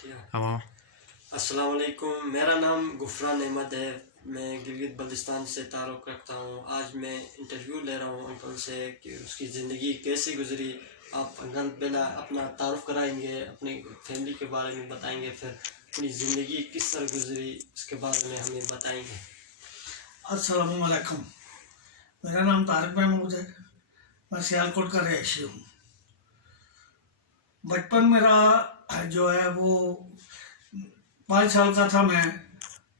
हाँ। अस्सलाम वालेकुम। मेरा नाम गुफरान अहमद है। मैं गिलगित बल्तिस्तान से ताल्लुक़ रखता हूँ। आज मैं इंटरव्यू ले रहा हूँ अंकल से कि उसकी ज़िंदगी कैसे गुजरी। आप अंकल पहला अपना तारुफ कराएंगे, अपनी फैमिली के बारे में बताएंगे, फिर अपनी ज़िंदगी किस तरह गुजरी उसके बारे में हमें बताएंगे। अस्सलाम वालेकुम। मेरा नाम तारिक महमूद है। मैं सियालकोट का रहायशी हूँ। बचपन मेरा जो है वो 5 साल का था मैं,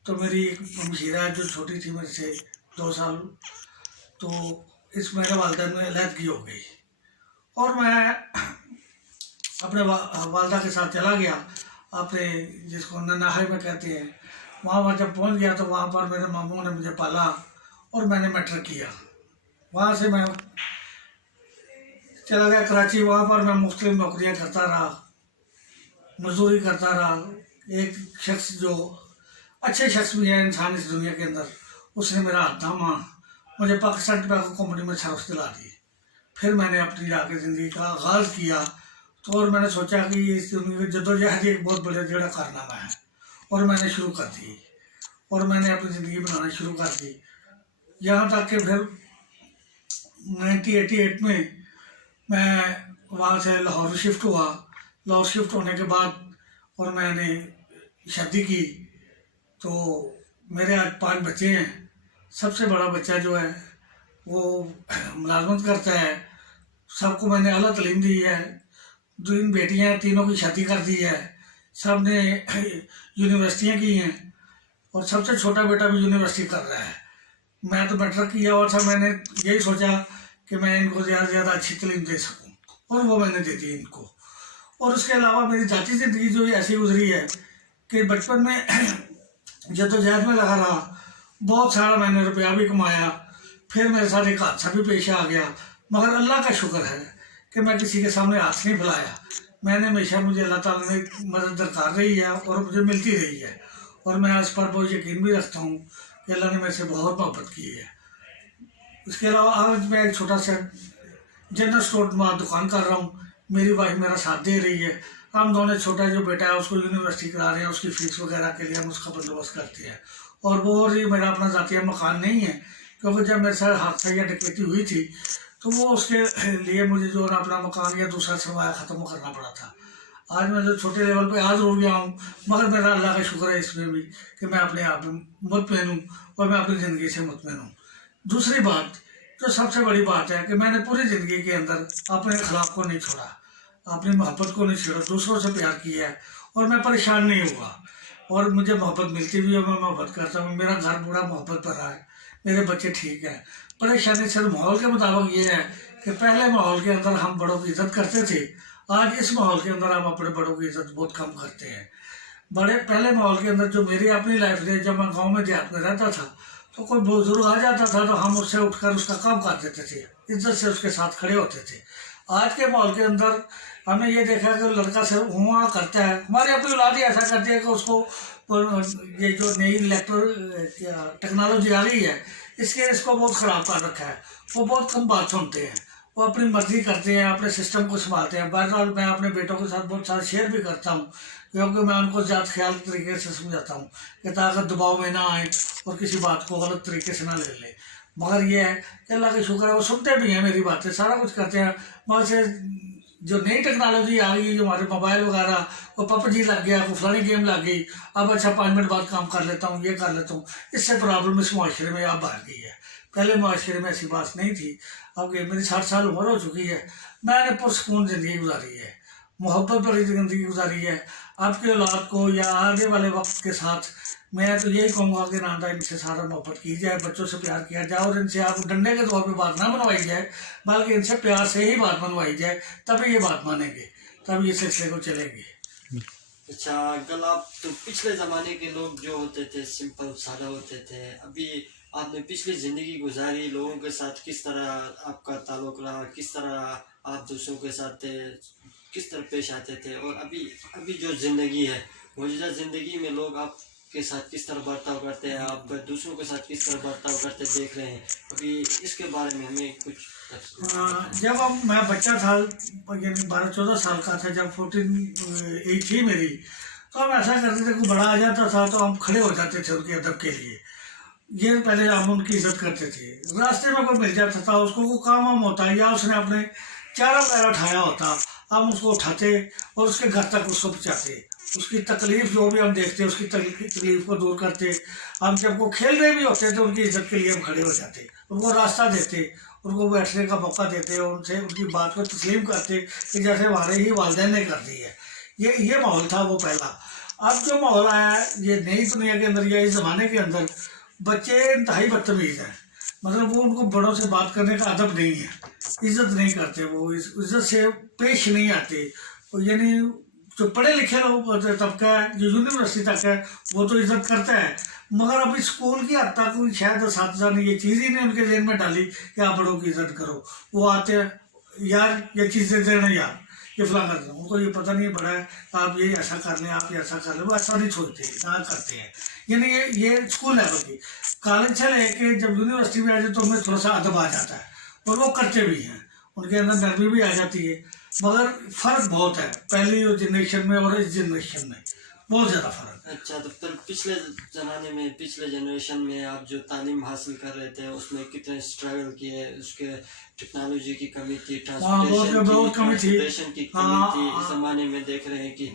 तो मेरी एक मशीरा जो छोटी थी मेरे से 2 साल, तो इस मेरे वालदैन में अलहदगी हो गई और मैं अपने वालदा के साथ चला गया, अपने जिसको ननाहाई में कहते हैं, वहाँ पर जब पहुँच गया तो वहाँ पर मेरे मामू ने मुझे पाला और मैंने मैट्रिक किया। वहाँ से मैं चला गया कराची। वहाँ पर मैं मुख्तलिफ नौकरियाँ करता रहा, मजदूरी करता रहा। एक शख्स जो अच्छे शख्स भी है इंसान इस दुनिया के अंदर, उसने मेरा हाथ थामा, मुझे पाकिस्तान टबैको कंपनी में सर्विस दिला दी। फिर मैंने अपनी जाके ज़िंदगी का आगाज़ किया तो और मैंने सोचा कि इस दुनिया की जद्दोजहद एक बहुत बड़ा जड़ा कारनामा है और मैंने शुरू कर दी और मैंने अपनी ज़िंदगी बनाना शुरू कर दी। यहाँ तक कि फिर 1988 में मैं वहाँ से लाहौर शिफ्ट हुआ। लाहौर शिफ्ट होने के बाद और मैंने शादी की तो मेरे आज 5 बच्चे हैं। सबसे बड़ा बच्चा जो है वो मुलाजमत करता है। सबको मैंने आला तालीम दी है। 2 बेटियां, तीनों की शादी कर दी है। सब ने यूनिवर्सिटियाँ की हैं और सबसे छोटा बेटा भी यूनिवर्सिटी कर रहा है। मैं तो मैट्रिक किया हुआ था। मैंने यही सोचा कि मैं इनको ज़्यादा से ज़्यादा अच्छी तालीम दे सकूं और वो मैंने दे दी इनको। और उसके अलावा मेरी जाती ज़िंदगी जो ऐसी गुजरी है कि बचपन में जद्दोजहद में लगा रहा, बहुत सारा मैंने रुपया भी कमाया। फिर मेरे साथ एक हादसा भी पेश आ गया, मगर अल्लाह का शुक्र है कि मैं किसी के सामने हाथ नहीं फैलाया। मैंने हमेशा, मुझे अल्लाह ताला ने मदद दरकार रही है और मुझे मिलती रही है और मैं इस पर बहुत यकीन भी रखता हूँ कि अल्लाह ने मेरे से बहुत मोहब्बत की है। उसके अलावा आज मैं एक छोटा सा जनरल स्टोर में दुकान कर रहा हूँ। मेरी वाइफ मेरा साथ दे रही है। हम दोनों, छोटा जो बेटा है उसको यूनिवर्सिटी करा रहे हैं, उसकी फीस वगैरह के लिए हम उसका बंदोबस्त करते हैं। और वो और मेरा अपना ज़ातिया मकान नहीं है, क्योंकि जब मेरे साथ हादसा या डकैती हुई थी तो वो उसके लिए मुझे जो है अपना मकान या दूसरा सरमाया ख़त्म करना पड़ा था। आज मैं जो छोटे लेवल पे आज रुक गया हूँ, मगर मेरा अल्लाह का शुक्र है इसमें भी कि मैं अपने आप में मुतमईन हूँ और मैं अपनी ज़िंदगी से मुतमईन हूँ। दूसरी बात, जो सबसे बड़ी बात है कि मैंने पूरी ज़िंदगी के अंदर अपने अखलाक को नहीं छोड़ा, अपनी मोहब्बत को नहीं छोड़ा, दूसरों से प्यार किया है और मैं परेशान नहीं हुआ। और मुझे मोहब्बत मिलती भी है, मैं मोहब्बत करता हूँ। मेरा घर पूरा मोहब्बत भरा है, मेरे बच्चे ठीक हैं। परेशानी सिर्फ माहौल के मुताबिक ये है कि पहले माहौल के अंदर हम बड़ों की इज्जत करते थे, आज इस माहौल के अंदर हम अपने बड़ों की इज्जत बहुत कम करते हैं। पहले माहौल के अंदर जो मेरी अपनी लाइफ थी, जब मैं गाँव में देहात में रहता था तो कोई बुजुर्ग आ जाता था तो हम उससे उठकर उसका काम कर देते थे, इज्जत से उसके साथ खड़े होते थे। आज के माहौल के अंदर हमने ये देखा कि लड़का से हुआ करता है, हमारी अपनी औलाद ही ऐसा करती है कि उसको ये जो नई टेक्नोलॉजी आ रही है इसको बहुत ख़राब कर रखा है। वो बहुत कम बात सुनते हैं, वो अपनी मर्जी करते हैं, अपने सिस्टम को संभालते हैं। बहरहाल मैं अपने बेटों के साथ बहुत सारा शेयर भी करता हूँ, क्योंकि मैं उनको ज़्यादा ख्याल तरीके से समझाता हूँ कि ताकत दबाव में ना आए और किसी बात को गलत तरीके से ना ले लें। मगर ये है कि अल्लाह का शुक्र है वो सुनते भी हैं मेरी बातें, सारा कुछ करते हैं। मगर से जो नई टेक्नोलॉजी आ गई, जो हमारे मोबाइल वगैरह, वो पबजी लग गया, वो फलानी गेम लग गई, अब अच्छा 5 मिनट बाद काम कर लेता हूँ, ये कर लेता हूँ, इससे प्रॉब्लम इस माशरे में अब आ गई है। पहले माशरे में ऐसी बात नहीं थी। अब मेरी 60 साल उम्र हो चुकी है, मैंने पुरसकून ज़िंदगी गुजारी है, मोहब्बत भरी ज़िंदगी गुजारी है। आपकी औलाद को या आने वाले वक्त के साथ मैं तो यही कहूँगा कि नादा इनसे सारा मोहब्बत की जाए, बच्चों से प्यार किया जाए और इनसे आप डंडे के तौर पे बात ना बनवाई जाए, बल्कि इनसे प्यार से ही बात बनवाई जाए, तभी ये बात मानेंगे, तभी ये सिलसिले को चलेंगे। अच्छा अंकल, आप तो पिछले ज़माने के लोग जो होते थे सिंपल सादा होते थे। अभी आपने पिछली ज़िंदगी गुजारी, लोगों के साथ किस तरह आपका ताल्लुक़ रहा, किस तरह आप दूसरों के साथ किस तरह पेश आते थे, और अभी जो ज़िंदगी है, मौजूदा ज़िंदगी में लोग आपके साथ किस तरह बर्ताव करते हैं, आप दूसरों के साथ किस तरह बर्ताव करते देख रहे हैं, अभी इसके बारे में हमें कुछ। जब मैं बच्चा था, यानी 12-14 साल का था, जब 14 एज थी मेरी, तो हम ऐसा करते थे, कोई बड़ा आ जाता था तो हम खड़े हो जाते थे उनके अदब के लिए। ये पहले हम उनकी इज्जत करते थे। रास्ते में कोई मिल जाता था, उसको कोई काम वाम होता है या उसने अपने चारा वगैरह उठाया होता, हम उसको उठाते और उसके घर तक उसको पहुँचाते। उसकी तकलीफ जो भी हम देखते उसकी तकलीफ को दूर करते। हम जब वो खेल रहे भी होते तो उनकी इज्जत के लिए हम खड़े हो जाते, उनको रास्ता देते, उनको बैठने का मौका देते और उनसे उनकी बात को तस्लीम करते कि जैसे हमारे ही वालिदैन ने कर दी है। ये माहौल था वो पहला। अब जो माहौल आया है ये नई दुनिया के अंदर या इस ज़माने के अंदर, बच्चे इंतहाई बदतमीज़ हैं। मतलब वो उनको बड़ों से बात करने का अदब नहीं है, इज्जत नहीं करते, वो इज्जत से पेश नहीं आते। यानी जो पढ़े लिखे लोग तबका है, जो यूनिवर्सिटी तक है, वो तो इज्जत करता है, मगर अभी स्कूल की हद तक कोई शायद साथी ने ये चीज़ ही नहीं उनके जहन में डाली कि आप बड़ों की इज्जत करो। वो आते हैं, यार ये चीज़ें देना, यार ये फला कर दो, उनको ये पता नहीं बड़ा है, आप ये ऐसा कर लें, आप ये ऐसा कर लें, वो ऐसा नहीं सोचते ना करते हैं। यानी ये स्कूल लेवल की। कॉलेज से लेके जब यूनिवर्सिटी में आ जाए तो उनमें थोड़ा सा अदब आ जाता है और वो करते भी हैं, उनके अंदर नरमी भी आ जाती है। मगर फ़र्क बहुत है पहली जनरेशन में और इस जनरेशन में, बहुत ज़्यादा फ़र्क है। अच्छा, तो फिर पिछले ज़माने में, पिछले जनरेशन में आप जो तालीम हासिल कर रहे थे उसमें कितने स्ट्रगल किए, उसके टेक्नोलॉजी की कमी थी, ट्रांसपोर्टेशन की कमी थी। इस ज़माने में देख रहे हैं कि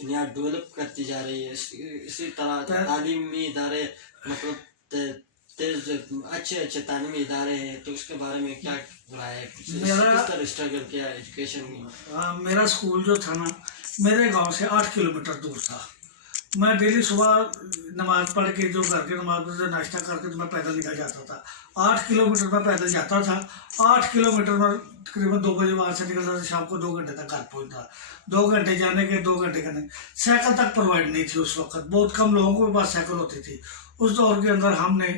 दुनिया डेवलप करती जा रही है, इसी तरह तालीमी इदारे मतलब तेज अच्छे तालीमी इदारे हैं, तो उसके बारे में क्या राय है? किस तरह स्ट्रगल किया एजुकेशन में? मेरा स्कूल जो था ना, मेरे गांव से 8 किलोमीटर दूर था। मैं डेली सुबह नमाज पढ़ के जो घर के नमाज से नाश्ता करके तो मैं पैदल निकल जाता था। 8 किलोमीटर मैं पैदल जाता था। 8 किलोमीटर में तकरीबन 2 बजे वहाँ से निकलता था, शाम को 2 घंटे तक घर पहुँचता। 2 घंटे जाने के, 2 घंटे करने। साइकिल तक प्रोवाइड नहीं थी उस वक्त, बहुत कम लोगों के पास साइकिल होती थी। उस दौर के अंदर हमने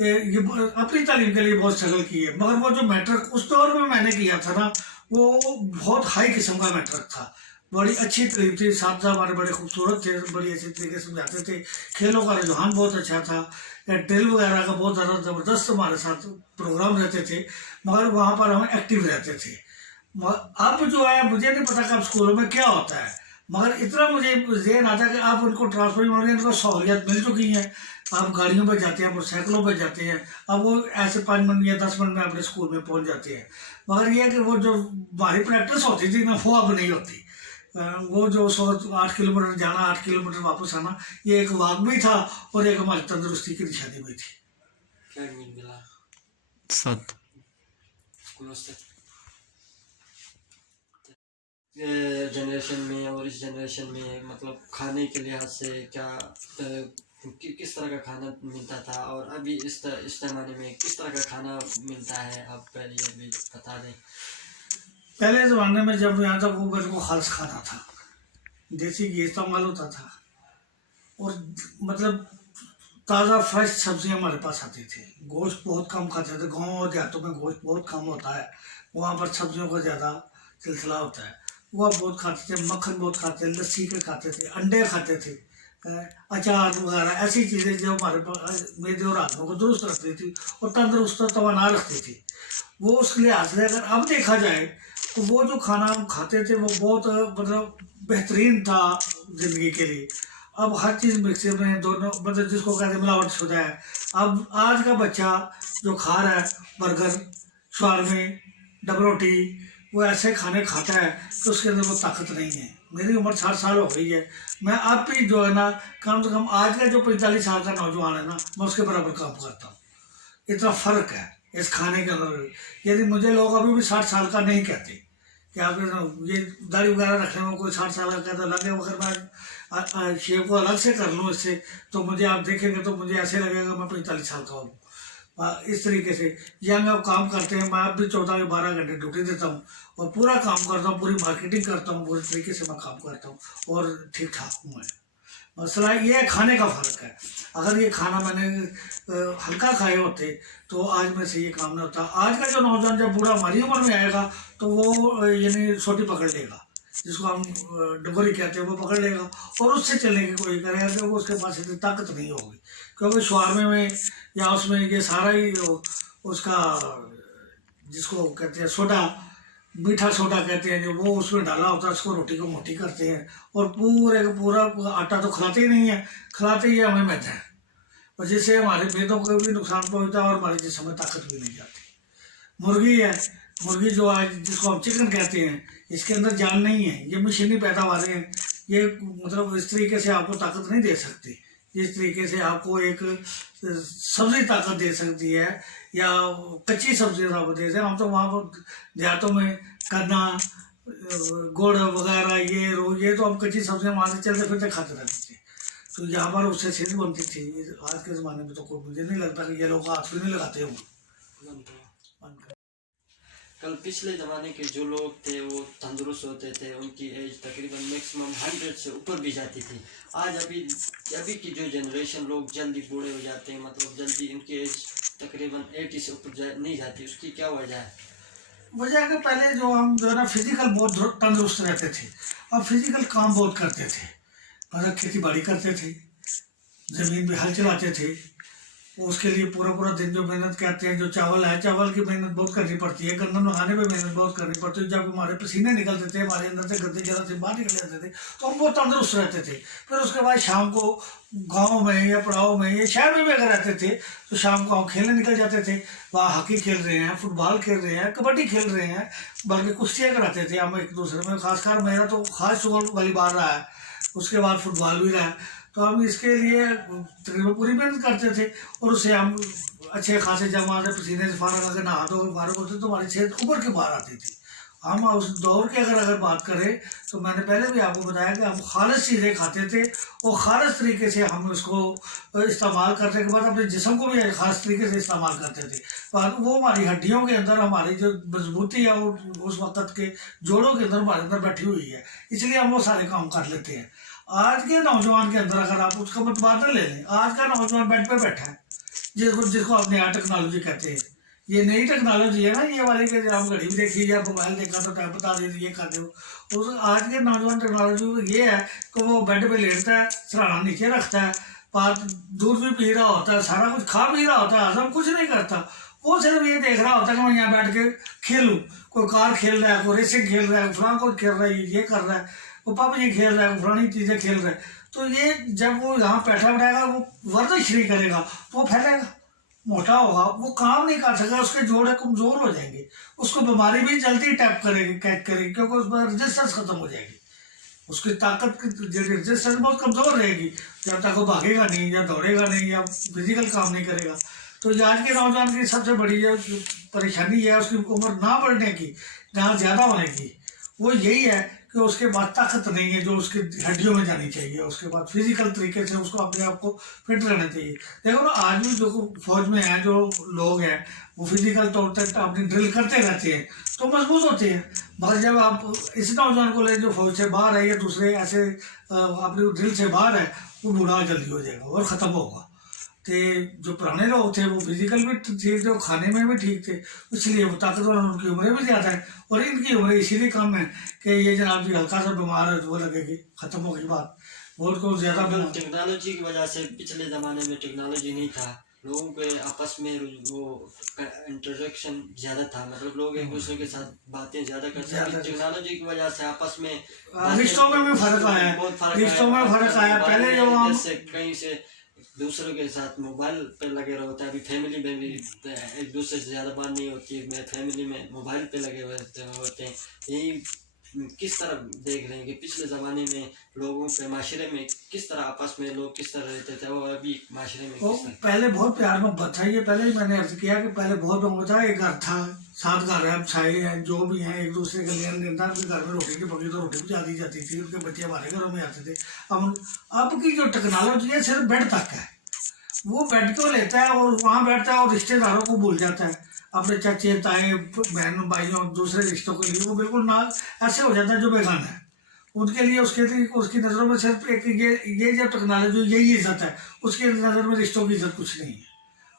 ये अपनी तालीम के लिए बहुत स्ट्रगल की है। मगर वो जो मैट्रिक उस दौर में मैंने किया था ना, वो बहुत हाई किस्म का मैट्रिक था, बड़ी अच्छी तालीम थी। साथ हमारे बड़े खूबसूरत थे, बड़ी अच्छी तरीके से समझाते थे। खेलों का रुझान बहुत अच्छा था, ड्रिल वगैरह का बहुत ज़्यादा ज़बरदस्त हमारे साथ प्रोग्राम रहते थे, मगर वहाँ पर हम एक्टिव रहते थे। अब जो है मुझे नहीं पता कब स्कूलों में क्या होता है, मगर इतना मुझे ज़हन आता है कि आप उनको ट्रांसपोर्ट इनको सहूलियत मिल चुकी है। आप गाड़ियों पर जाते हैं, मोटरसाइकिलों पर जाते हैं, अब वो ऐसे 5 मिनट या 10 मिनट में अपने स्कूल में पहुँच जाते हैं। मगर ये कि वो जो हमारी प्रैक्टिस होती थी ना, वो अब नहीं होती। वो जो 8 किलोमीटर जाना, 8 किलोमीटर वापस आना, ये एक वाक भी था और एक हमारी तंदुरुस्ती की निशानी भी थी। क्या मिला साथ जनरेशन में और इस जनरेशन में मतलब खाने के लिहाज से क्या किस तरह का खाना मिलता था, और अभी इस ज़माने में किस तरह का खाना मिलता है, आप पहले ये भी बता दें। पहले ज़माने में जब यहाँ तक वो बिल्कुल खास खाना था, देसी घी इस्तेमाल होता था और मतलब ताज़ा फ्रेश सब्जियाँ हमारे पास आती थी। गोश्त बहुत कम खाते थे, गाँव और देहातों में गोश्त बहुत कम होता है, वहाँ पर सब्जियों का ज़्यादा सिलसिला होता है। वह बहुत खाते थे, मक्खन बहुत खाते थे, लस्सी के खाते थे, अंडे खाते थे, अचार वगैरह ऐसी चीज़ें जो हमारे पास मेदे और आदमों को दुरुस्त रखती थी और तंदुरुस्त और तवाना रखती थी। वो उस लिहाज से अगर अब देखा जाए तो वो जो खाना हम खाते थे वो बहुत मतलब बेहतरीन था ज़िंदगी के लिए। अब हर चीज़ मिक्सर में दोनों मतलब जिसको कहते हैं मिलावट शुदा है। अब आज का बच्चा जो खा रहा है बर्गर, शवारमे, डबल रोटी, वो ऐसे खाने खाता है तो उसके अंदर वो ताकत नहीं है। मेरी उम्र 60 साल हो गई है, मैं अब भी जो है ना कम से कम आज का जो 45 साल का नौजवान है ना, मैं उसके बराबर काम करता हूँ। इतना फ़र्क है इस खाने के अंदर। यदि मुझे लोग अभी भी 60 साल का नहीं कहते कि आप ये दाढ़ी वगैरह रखने में कोई 60 साल का कहता लगे, अगर मैं शेव को अलग से कर लूँ इससे तो मुझे आप देखेंगे तो मुझे ऐसे लगेगा मैं 45 साल का हूँ। इस तरीके से यंग अब काम करते हैं। मैं अब भी 14 या 12 घंटे ड्यूटी देता हूँ और पूरा काम करता हूँ, पूरी मार्केटिंग करता हूँ, पूरी तरीके से मैं काम करता हूँ और ठीक ठाक हूँ मैं। मसला ये खाने का फ़र्क है। अगर ये खाना मैंने हल्का खाए होते तो आज में से ये काम नहीं होता। आज का जो नौजवान जब बूढ़ा हमारी उम्र में आएगा तो वो यानी सोटी पकड़ लेगा, जिसको हम डबरी कहते हैं, वो पकड़ लेगा और उससे चलने की कोशिश करेगा कि वो उसके पास इतनी ताकत नहीं होगी, क्योंकि शवारमे में या उसमें ये सारा ही उसका जिसको कहते हैं सोडा मीठा सोडा कहते हैं जो, वो उसमें डाला होता है, उसको रोटी को मोटी करते हैं और पूरे का पूरा आटा तो खिलाते ही नहीं है, खिलाते ही हमें मैदा है, और जिससे हमारे पेटों को भी नुकसान पहुंचता है और हमारे जिस्म में ताकत भी नहीं जाती। मुर्गी है, मुर्गी जो आज जिसको हम चिकन कहते हैं, इसके अंदर जान नहीं है, ये मशीनी पैदावार है, ये मतलब इस तरीके से आपको ताकत नहीं दे सकती जिस तरीके से आपको एक सब्जी ताकत दे सकती है या कच्ची सब्जी ताकत दे सकती है। हम तो वहाँ पर देहातों में गन्ना, गुड़ वगैरह, ये तो हम कच्ची सब्जियाँ वहाँ से चलते फिरते खाते रहते थे, तो यहाँ पर उससे सेहत बनती थी। आज के ज़माने में तो कोई, मुझे नहीं लगता कि ये लोग हाथ भी नहीं लगाते होंगे। कल पिछले ज़माने के जो लोग थे वो तंदुरुस्त होते थे, उनकी एज तकरीबन मैक्सिमम 100 से ऊपर भी जाती थी। आज अभी की जो जनरेशन लोग जल्दी बूढ़े हो जाते हैं, मतलब जल्दी इनकी एज तकरीबन 80 से ऊपर नहीं जाती, उसकी क्या वजह है? वजह है कि पहले जो है ना फिजिकल बहुत तंदुरुस्त रहते थे और फिजिकल काम बहुत करते थे, मतलब खेती बाड़ी करते थे, ज़मीन पे हल चलाते थे, उसके लिए पूरा पूरा दिन जो मेहनत करते हैं, जो चावल है, चावल की मेहनत बहुत करनी पड़ती है, गन्ना नहाने पे मेहनत बहुत करनी पड़ती है। जब हमारे पसीने निकलते थे, हमारे अंदर से गंदे जरा से बाहर निकल जाते थे, तो हम बहुत तंदुरुस्त रहते थे। फिर उसके बाद शाम को गाँव में या पड़ाव में या शहर में भी अगर रहते थे तो शाम को हम खेलने निकल जाते थे, वहाँ हॉकी खेल रहे हैं, फुटबॉल खेल रहे हैं, कबड्डी खेल रहे हैं, बल्कि कुश्तियाँ कराते थे हम एक दूसरे में। खासकर मेरा तो खास शुगर वॉलीबॉल रहा है, उसके बाद फुटबॉल भी रहा है, तो हम इसके लिए तकरीबन पूरी मेहनत करते थे और उससे हम अच्छे खासे, जब वहाँ से पसीने से फारग अगर नहा धो फारग होते तो हमारी सेहत उभर के बाहर आती थी। हम उस दौर की अगर बात करें तो मैंने पहले भी आपको बताया कि हम खालिश चीज़ें खाते थे और खालिश तरीके से हम उसको इस्तेमाल करने के बाद अपने जिस्म को भी खास तरीके से इस्तेमाल करते थे, पर वो हमारी हड्डियों के अंदर हमारी जो मजबूती है वो उस वक़्त के जोड़ों के अंदर हमारे अंदर बैठी हुई है, इसलिए हम वो सारे काम कर लेते हैं। आज के नौजवान के अंदर अगर आप उसका मतबादला ले लें, आज का नौजवान बेड पे बैठा है, जिसको जिसको आप नया टेक्नोलॉजी कहते हैं, ये नई टेक्नोलॉजी है ना, ये वाली के आप घड़ी भी देखी या मोबाइल देखा तो टाइम बता दे ये कर दो। उस आज के नौजवान टेक्नोलॉजी ये है कि वो बेड पे लेटता है, सराहना नीचे रखता है, पात दूध भी पी रहा होता है, सारा कुछ खा पी रहा होता है, हजम कुछ नहीं करता, वो सिर्फ ये देख रहा होता है कि मैं यहाँ बैठ के खेलूँ। कोई कार खेल रहा है, कोई रेसिंग खेल रहा है, फलां कुछ खेल रहा है, ये कर रहा है, वो पबजी खेल रहा है, पुरानी चीज़ें खेल रहा है। तो ये जब वो यहाँ बैठा बैठेगा, वो वर्जिश नहीं करेगा तो वो फैलेगा, मोटा होगा, वो काम नहीं कर सकेगा, उसके जोड़े कमज़ोर हो जाएंगे, उसको बीमारी भी जल्दी टैप करेगी, कैच करेगी, क्योंकि उस पर रजिस्टेंस खत्म हो जाएगी, उसकी ताकत की रजिस्टेंस बहुत कमज़ोर रहेगी जब तक वो भागेगा नहीं या दौड़ेगा नहीं या फिजिकल काम नहीं करेगा। तो आज के नौजवान की सबसे बड़ी जो परेशानी है उसकी उम्र ना बढ़ने की, ना ज़्यादा होने की, वो यही है कि उसके बाद ताकत नहीं है जो उसकी हड्डियों में जानी चाहिए, उसके बाद फिजिकल तरीके से उसको अपने आप को फिट रहना चाहिए। देखो ना, आज भी जो फौज में हैं जो लोग हैं वो फिजिकल तौर तक अपनी ड्रिल करते रहते हैं तो मजबूत होते हैं, मगर जब आप इस नौजवान को ले जो फौज से बाहर है या दूसरे ऐसे अपनी ड्रिल से बाहर है, वो बूढ़ा जल्दी हो जाएगा और ख़त्म होगा। तो जो पुराने लोग थे वो फिजिकल भी ठीक थे, वो खाने में भी ठीक थे, इसलिए वो ताकतवर, उनकी उम्रें भी ज़्यादा है और इनकी उम्रें इसीलिए कम है कि ये जनाब जी हल्का सा बीमार है तो वो लगेगी, ख़त्म होगी बात, वो को ज़्यादा। टेक्नोलॉजी की वजह से पिछले ज़माने में टेक्नोलॉजी नहीं था, लोगों के आपस में वो इंटरेक्शन ज़्यादा था, मतलब लोग एक दूसरे के साथ बातें ज़्यादा करते थे। टेक्नोलॉजी की वजह से आपस में रिश्तों में भी फर्क आया, बहुत फर्क रिश्तों में फर्क आया। पहले जो हम कहीं से दूसरों के साथ मोबाइल पे लगे रहो होता है, अभी फैमिली में भी एक दूसरे से ज़्यादा बात नहीं होती है, मैं फैमिली में मोबाइल पे लगे हुए होते हैं। यही किस तरह देख रहे हैं कि पिछले ज़माने में लोगों के माशरे में किस तरह आपस में लोग किस तरह रहते थे और अभी माशरे में वो पहले बहुत प्यार मोहब्बत था। ये पहले ही मैंने अर्ज किया कि पहले बहुत मोहब्बत था, एक घर था, 7 घर है, भाई हैं, जो भी हैं, एक दूसरे के लिए निर्धार के घर में रोटी की पकी तो रोटी भी दी जाती थी, उनके बच्चे हमारे घरों में आते थे। अब की जो टेक्नोलॉजी है सिर्फ बेड तक है, वो बेड को लेता है और वहाँ बैठता है और रिश्तेदारों को भूल जाता है, अपने चाचे ताए बहनों भाइयों दूसरे रिश्तों के लिए वो बिल्कुल ना ऐसे हो जाता है जो बेगाना है उनके लिए। उसके लिए उसकी नज़रों में सिर्फ एक ये जो टेक्नोलॉजी यही इज्जत है, उसकी नज़र में रिश्तों की इज्जत कुछ नहीं है।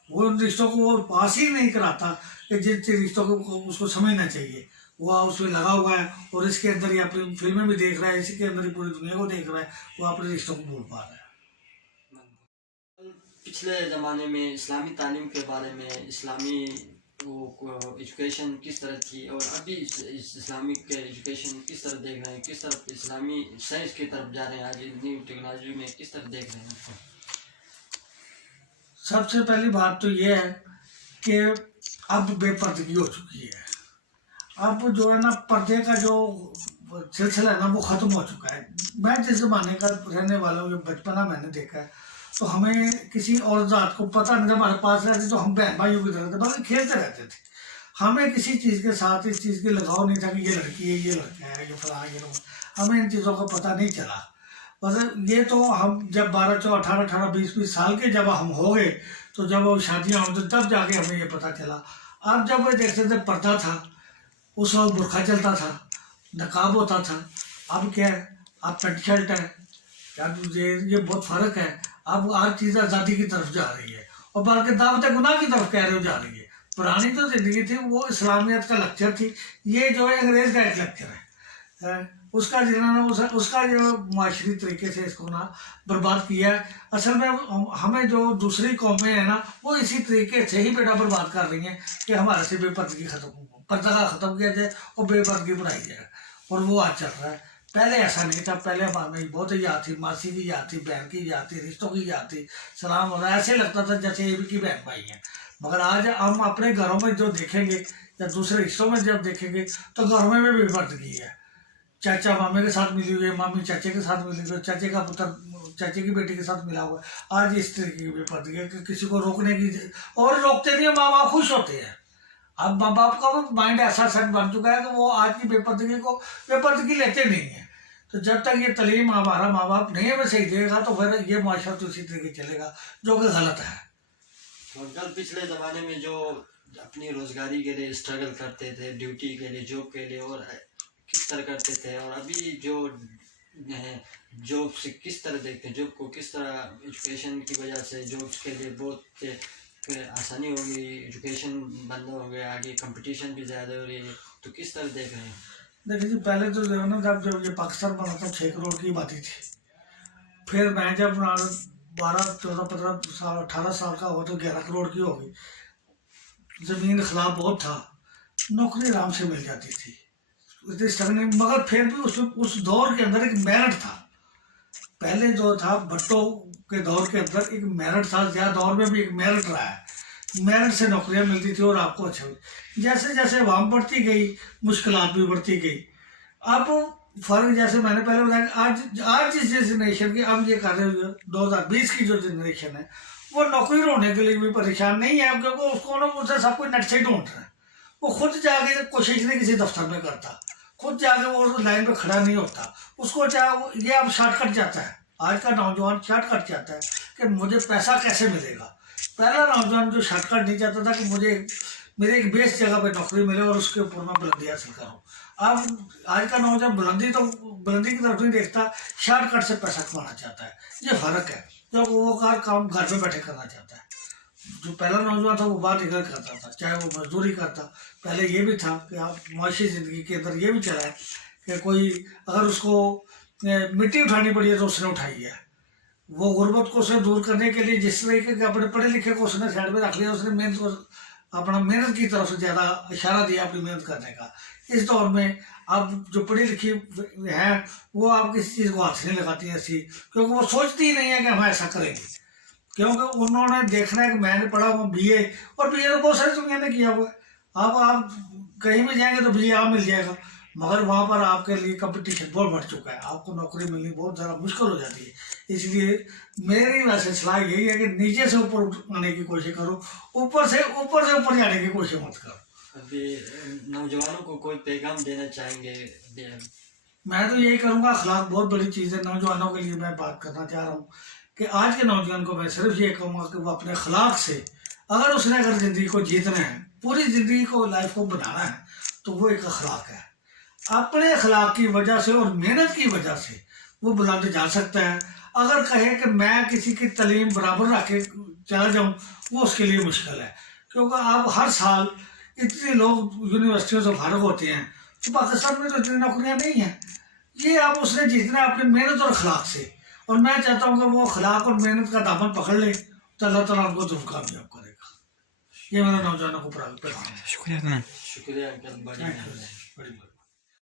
वो उन रिश्तों को वो पास ही नहीं कराता कि जिन रिश्तों को उसको समझना चाहिए, वो उसमें लगा हुआ है और इसके अंदर ही अपनी फिल्में भी देख रहा है, इसी के अंदर ही पूरी दुनिया को देख रहा है, वो अपने रिश्तों को भूल पा रहा है। पिछले ज़माने में इस्लामी तालीम के बारे में, इस्लामी वो एजुकेशन किस तरह थी और अभी इस्लामिक एजुकेशन किस तरह देख रहे हैं, किस तरह इस्लामी साइंस की तरफ जा रहे हैं, आज न्यू टेक्नोलॉजी में किस तरह देख रहे हैं आपको? सबसे पहली बात तो ये है कि अब बेपर्दगी हो चुकी है। अब जो है ना, पर्दे का जो सिलसिला है ना, वो ख़त्म हो चुका है। मैं जिस ज़माने का रहने वाला हूँ, बचपना मैंने देखा है, तो हमें किसी और ज़ात को पता नहीं था। हमारे पास रहते तो हम बहन भाइयों की तरह थे, बाकी खेलते रहते थे। हमें किसी चीज़ के साथ इस चीज़ की लगाव नहीं था कि ये लड़की है, ये लड़का है, ये फला, ये हमें इन चीज़ों का पता नहीं चला। बस ये तो हम जब 12, 14, 18, 18, 20, 20 साल के जब हम हो गए, तो जब वो शादियाँ हों तो तब जाके हमें ये पता चला। अब जब वो देखते थे पर्दा था, उस वक्त बुरखा चलता था, नकाब होता था। अब क्या है, अब पेंट शर्ट है। अब ये बहुत फ़र्क है। अब हर चीज़ आज़ादी की तरफ जा रही है और बल्कि दावत गुनाह की तरफ कह रहे हो जा रही है। पुरानी जो ज़िंदगी थी वो इस्लामियत का लेक्चर थी, ये जो है अंग्रेज़ का एक लेक्चर है। उसका जिन्होंने उसका जो माशरी तरीके से इसको ना बर्बाद किया है। असल में हमें जो दूसरी कौमें हैं ना, वो इसी तरीके से ही बेटा बर्बाद कर रही हैं कि हमारे से बेपर्दगी ख़त्म हो, पर्दा ख़त्म किया जाए और बेपर्दगी बढ़ाई जाए। और वो आज चल रहा है। पहले ऐसा नहीं था। पहले हमें बहुत याद थी, मासी की याद थी, बहन की याद थी, रिश्तों की याद थी, सलाम हो रहा है, ऐसे लगता था जैसे ये भी की बहन भाई हैं। मगर आज हम अपने घरों में जो देखेंगे या दूसरे हिस्सों में जब देखेंगे तो घरों में भी बेपर्दगी है। चाचा मामे के साथ मिली हुई है, मामी चाचे के साथ मिली हुई है, चाचे का पुत्र चाचे की बेटी के साथ मिला हुआ है। आज इस तरीके की बेपर्दगी है कि किसी को रोकने की, और रोकते नहीं है, माँ बाप खुश होते हैं। अब माँ बाप का भी माइंड ऐसा सेट बन चुका है कि वो आज की बेपर्दगी लेते नहीं है। तो जब तक ये तालीम हमारा माँ बाप नहीं हमें सही देगा तो फिर ये माशरा तो उसी तरीके चलेगा, जो कि गलत है। तो कल पिछले ज़माने में जो अपनी रोजगारी के लिए स्ट्रगल करते थे, ड्यूटी के लिए, जॉब के लिए, और किस तरह करते थे, और अभी जो जॉब से किस तरह देखते हैं, जॉब को किस तरह एजुकेशन की वजह से जॉब्स के लिए बहुत आसानी हो गई, एजुकेशन बंद हो गया, आगे कंपटीशन भी ज़्यादा हो रही है, तो किस तरह देख रहे हैं? देखिए जी, पहले तो जो है ना, जब ये पाकिस्तान बना था 6 करोड़ की आबादी थी। फिर मैं जब 12, 14, 15 साल, 18 साल का हुआ तो 11 करोड़ की हो गई। ज़मीन खिलाफ बहुत था, नौकरी आराम से मिल जाती थी, इतनी स्ट्रगल नहीं। मगर फिर भी उस दौर के अंदर एक मेरिट था। पहले जो था भट्टो के दौर के अंदर एक मेरिट था, ज्यादा दौर में भी एक मेरिट रहा है। मेरिट से नौकरियां मिलती थी और आपको अच्छा हुई। जैसे जैसे वाम बढ़ती गई, मुश्किलात भी बढ़ती गई। अब फर्क जैसे मैंने पहले बताया, आज जिस जनरेशन की अब ये कर रहे हो, 2020 की जो जनरेशन है, वो नौकरी ढूंढने के लिए भी परेशान नहीं है, क्योंकि उसको ना उसे सब कुछ नेट से ही ढूंढ रहा है। वो खुद जाके कोशिश नहीं किसी दफ्तर में करता, खुद जाके वो लाइन पे खड़ा नहीं होता। उसको चाहे ये अब शॉर्टकट जाता है। आज का नौजवान शॉर्टकट चाहता है कि मुझे पैसा कैसे मिलेगा। पहला नौजवान जो शॉर्टकट नहीं चाहता था कि मुझे मेरे एक बेस जगह पे नौकरी मिले और उसके ऊपर मैं बुलंदी हासिल करूँ। अब आज का नौजवान बुलंदी की तरफ नहीं देखता, शॉर्टकट से पैसा कमाना चाहता है। ये फर्क है। जो वो काम घर में बैठे करना चाहता है। जो पहला नौजवान था वो बाहर निकल करता था, चाहे वो मजदूरी करता। पहले ये भी था कि आप माशी ज़िंदगी के अंदर ये भी चला है कि कोई अगर उसको मिट्टी उठानी पड़ी है तो उसने उठाई है। वो गुर्बत को उसने दूर करने के लिए जिस तरीके के अपने पढ़े लिखे को उसने साइड में रख लिया, उसने मेहनत को अपना मेहनत की तरफ से ज़्यादा इशारा दिया अपनी मेहनत करने का। इस दौर में अब जो पढ़ी लिखी है वो आप किसी चीज़ को हाथ नहीं लगाती है ऐसी, क्योंकि वो सोचती ही नहीं है कि हम ऐसा करेंगे। क्योंकि उन्होंने देखना है कि मैंने पढ़ा हुआ BA, और BA तो बहुत सारी दुनिया ने किया हुआ है। अब आप कहीं भी जाएंगे तो BA आप मिल जाएगा, मगर वहाँ पर आपके लिए कंपटीशन बहुत बढ़ चुका है, आपको नौकरी मिलनी बहुत ज़्यादा मुश्किल हो जाती है। इसलिए मेरी वैसे सलाह यही है कि नीचे से ऊपर आने की कोशिश करो, ऊपर से ऊपर जाने की कोशिश मत करो। अभी नौजवानों को कोई पैगाम देना चाहेंगे? मैं तो यही करूँगा, अखलाक बहुत बड़ी चीज़ है। नौजवानों के लिए मैं बात करना चाह रहा हूँ कि आज के नौजवान को मैं सिर्फ ये कहूँगा कि वो अपने अखलाक से, अगर ज़िंदगी को जीतना है, पूरी ज़िंदगी को, लाइफ को बनाना है, तो वो एक अखलाक है। अपने अखलाक की वजह से और मेहनत की वजह से वो बुलंद जा सकता है। अगर कहे कि मैं किसी की तालीम बराबर रख के चला जाऊँ, वो उसके लिए मुश्किल है। क्योंकि अब हर साल इतने लोग यूनिवर्सिटियों से फारिग होते हैं, तो पाकिस्तान में तो इतनी नौकरियाँ नहीं हैं। ये अब उसने जीतना है अपनी मेहनत और अखलाक से, और मैं चाहता हूँ कि वो अखलाक और मेहनत का दामन पकड़ ले तो अल्लाह ताला उनको जरूर कामयाब करेगा। ये मेरा नौजवानों को पैगाम है। शुक्रिया जनाब। शुक्रिया अंकल, बड़ी थैंक यू, मेहरबानी। बड़ी बात।